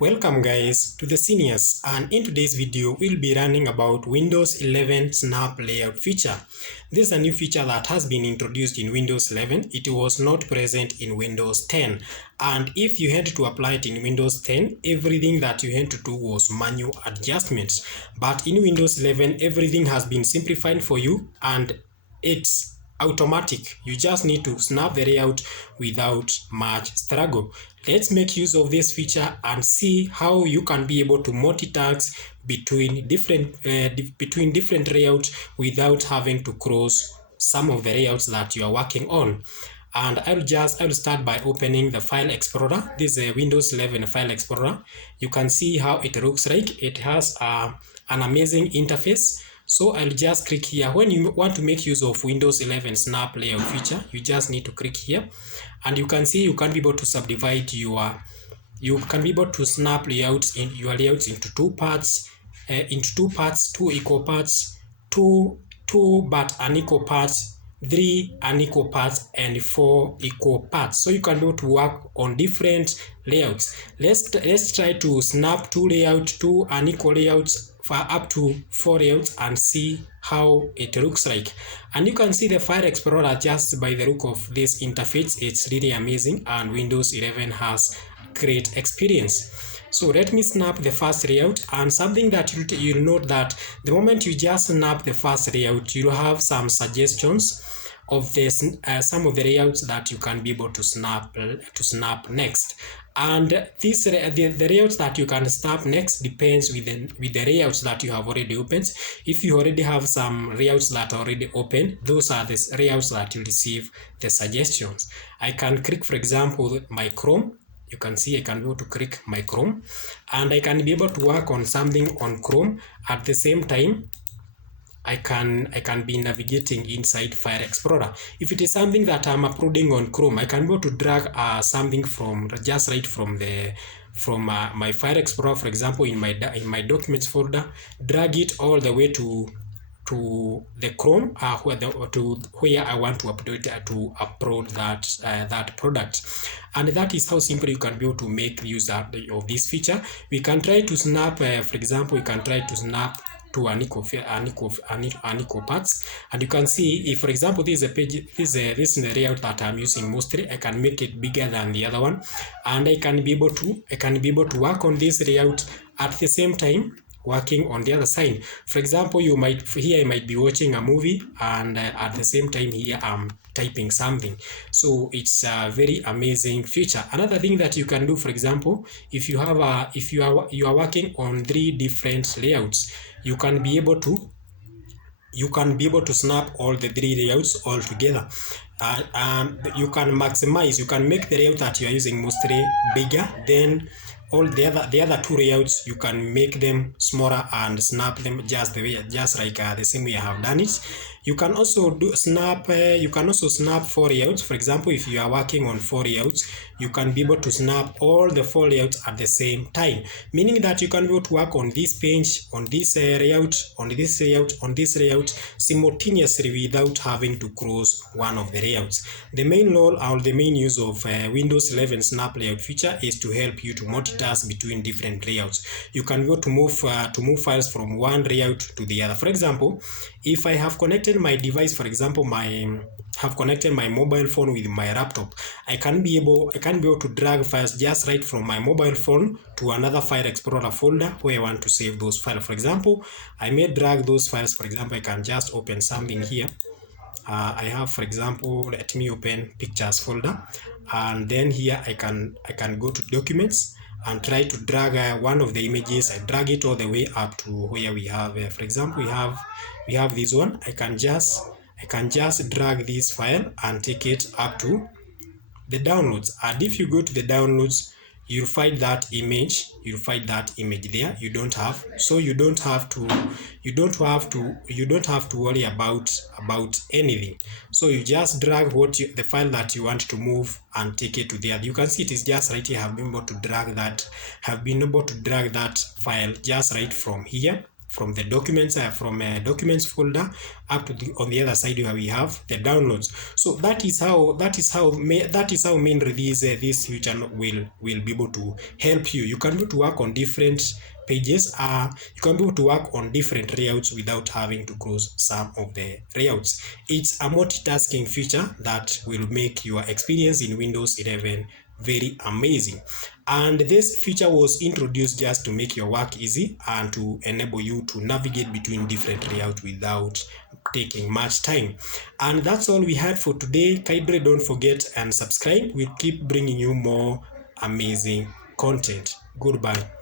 Welcome guys to the seniors, and in today's video we'll be learning about Windows 11 Snap Layout feature. This is a new feature that has been introduced in Windows 11. It was not present in Windows 10, and if you had to apply it in Windows 10, everything that you had to do was manual adjustments. But in Windows 11, everything has been simplified for you and it's automatic. You just need to snap the layout without much struggle. Let's make use of this feature and see how you can be able to multitask between different layouts without having to cross some of the layouts that you are working on. And I'll start by opening the File Explorer. This is a Windows 11 File Explorer. You can see how it looks like. It has an amazing interface. So I'll just click here. When you want to make use of Windows 11 Snap Layout feature, you just need to click here, and you can see you can be able to subdivide you can be able to snap layouts in your layouts into two equal parts, two but unequal parts, 3 unequal parts, and 4 equal parts. So you can be able to work on different layouts. Let's try to snap two unequal layouts for up to 4 layouts and see how it looks like. And you can see the File Explorer just by the look of this interface. It's really amazing, and Windows 11 has great experience. So let me snap the first layout, and something that you'll note that the moment you just snap the first layout, you'll have some suggestions of this some of the layouts that you can be able to snap next. And the layouts that you can snap next depends with the layouts that you have already opened. If you already have some layouts that are already open, those are the layouts that you receive the suggestions. I can click, for example, my Chrome. You can see I can be able to click my Chrome, and I can be able to work on something on Chrome. At the same time, I can be navigating inside File Explorer. If it is something that I'm uploading on Chrome, I can go to drag something from just right from my File Explorer, for example, in my documents folder, drag it all the way to the Chrome where I want to upload that product. And that is how simple you can be able to make use of this feature. We can try to snap, for example, you can try to snap two unequal parts, and you can see if, for example, this is a page, this is the layout that I'm using mostly. I can make it bigger than the other one, and I can be able to work on this layout at the same time working on the other side. For example, I might be watching a movie, and at the same time here I'm typing something. So it's a very amazing feature. Another thing that you can do, for example, if you are working on 3 different layouts, you can be able to snap all the 3 layouts all together. You can maximize, you can make the layout that you are using mostly bigger, then all the other 2 layouts you can make them smaller and snap them just like the same way I have done it. You can also snap 4 layouts. For example, if you are working on 4 layouts, you can be able to snap all the 4 layouts at the same time, meaning that you can be able to work on this page, on this layout, on this layout, on this layout simultaneously without having to cross one of the layouts. The main role or the main use of Windows 11 Snap Layout feature is to help you to multitask between different layouts. You can go to move files from one layout to the other. For example, if I have connected my device, for example, have connected my mobile phone with my laptop, I can be able to drag files just right from my mobile phone to another File Explorer folder where I want to save those files. For example, I may drag those files. For example, I can just open something here. I have, for example, let me open pictures folder, and then here I can go to documents and try to drag one of the images. I drag it all the way up to where we have, for example, we have this one. I can just drag this file and take it up to the downloads, and if you go to the downloads, you'll find that image there. You don't have to worry about anything. So you just drag the file that you want to move and take it to there. You can see it is just right here. Have been able to drag that file just right from here from the documents documents folder up to on the other side where we have the downloads. So that is how main release this feature will be able to help you. You can be able to work on different pages. You can be able to work on different layouts without having to close some of the layouts. It's a multitasking feature that will make your experience in Windows 11 very amazing. And this feature was introduced just to make your work easy and to enable you to navigate between different layouts without taking much time. And that's all we had for today. Kindly don't forget and subscribe. We'll keep bringing you more amazing content. Goodbye.